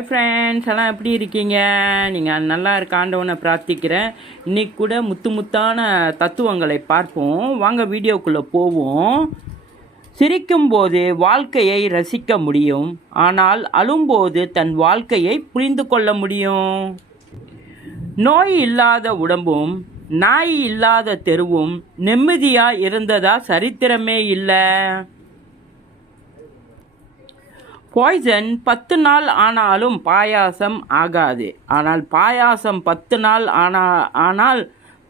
Friends எல்லாம் எப்படி இருக்கீங்க? நீங்கள் நல்லா இருக்க ஆண்டவனை பிரார்த்திக்கிறேன். இன்னைக்கு கூட முத்தான தத்துவங்களை பார்ப்போம். வாங்க வீடியோக்குள்ளே போவோம். சிரிக்கும்போது வாழ்க்கையை ரசிக்க முடியும், ஆனால் அழும்போது தன் வாழ்க்கையை புரிந்து கொள்ள முடியும். நோய் இல்லாத உடம்பும் நாய் இல்லாத தெருவும் நிம்மதியாக இருந்ததா சரித்திரமே இல்லை. பாய்சன் 10 நாள் ஆனாலும் பாயாசம் ஆகாது, ஆனால் பாயாசம் 10 நாள் ஆனால்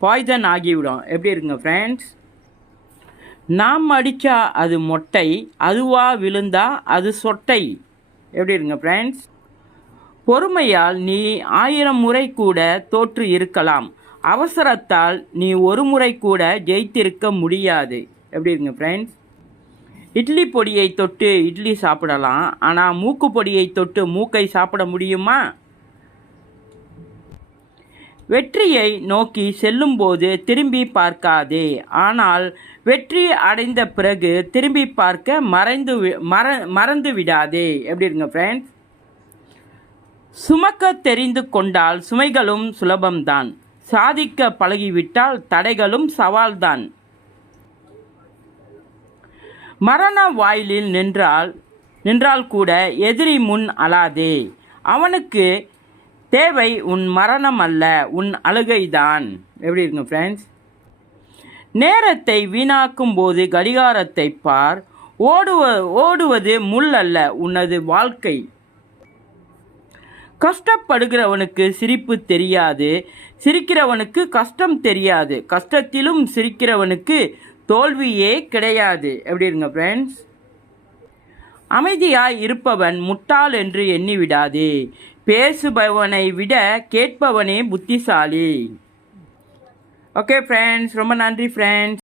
பாய்சன் ஆகிவிடும். எப்படி இருக்குங்க ஃப்ரெண்ட்ஸ்? நாம் அடித்தா அது மொட்டை, அதுவாக விழுந்தா அது சொட்டை. எப்படி இருக்குங்க ஃப்ரெண்ட்ஸ்? பொறுமையால் நீ 1000 முறை கூட தோற்று இருக்கலாம், அவசரத்தால் நீ ஒரு முறை கூட ஜெயித்திருக்க முடியாது. எப்படி இருக்குங்க ஃப்ரெண்ட்ஸ்? இட்லி பொடியை தொட்டு இட்லி சாப்பிடலாம், ஆனால் மூக்கு பொடியை தொட்டு மூக்கை சாப்பிட முடியுமா? வெற்றியை நோக்கி செல்லும்போது திரும்பி பார்க்காதே, ஆனால் வெற்றி அடைந்த பிறகு திரும்பி பார்க்க மறந்து விடாதே. எப்படி இருங்க ஃப்ரெண்ட்ஸ்? சுமக்க தெரிந்து கொண்டால் சுமைகளும் சுலபம்தான், சாதிக்க பழகிவிட்டால் தடைகளும் சவால்தான். மரண வாயிலில் நின்றால் கூட எதிரி முன் அழாதே, அவனுக்கு தேவை உன் மரணம் அல்ல, உன் அழுகைதான். எப்படி இருக்குங்க ஃப்ரெண்ட்ஸ்? நேரத்தை வீணாக்கும் போது கடிகாரத்தை பார், ஓடுவது முள் அல்ல, உனது வாழ்க்கை. கஷ்டப்படுகிறவனுக்கு சிரிப்பு தெரியாது, சிரிக்கிறவனுக்கு கஷ்டம் தெரியாது, கஷ்டத்திலும் சிரிக்கிறவனுக்கு தோல்வியே கிடையாது. எப்படி இருங்க ஃப்ரெண்ட்ஸ்? அமைதியாய் இருப்பவன் முட்டாள் என்று எண்ணிவிடாதே, பேசுபவனை விட கேட்பவனே புத்திசாலி. ஓகே ஃப்ரெண்ட்ஸ், ரொம்ப நன்றி ஃப்ரெண்ட்ஸ்.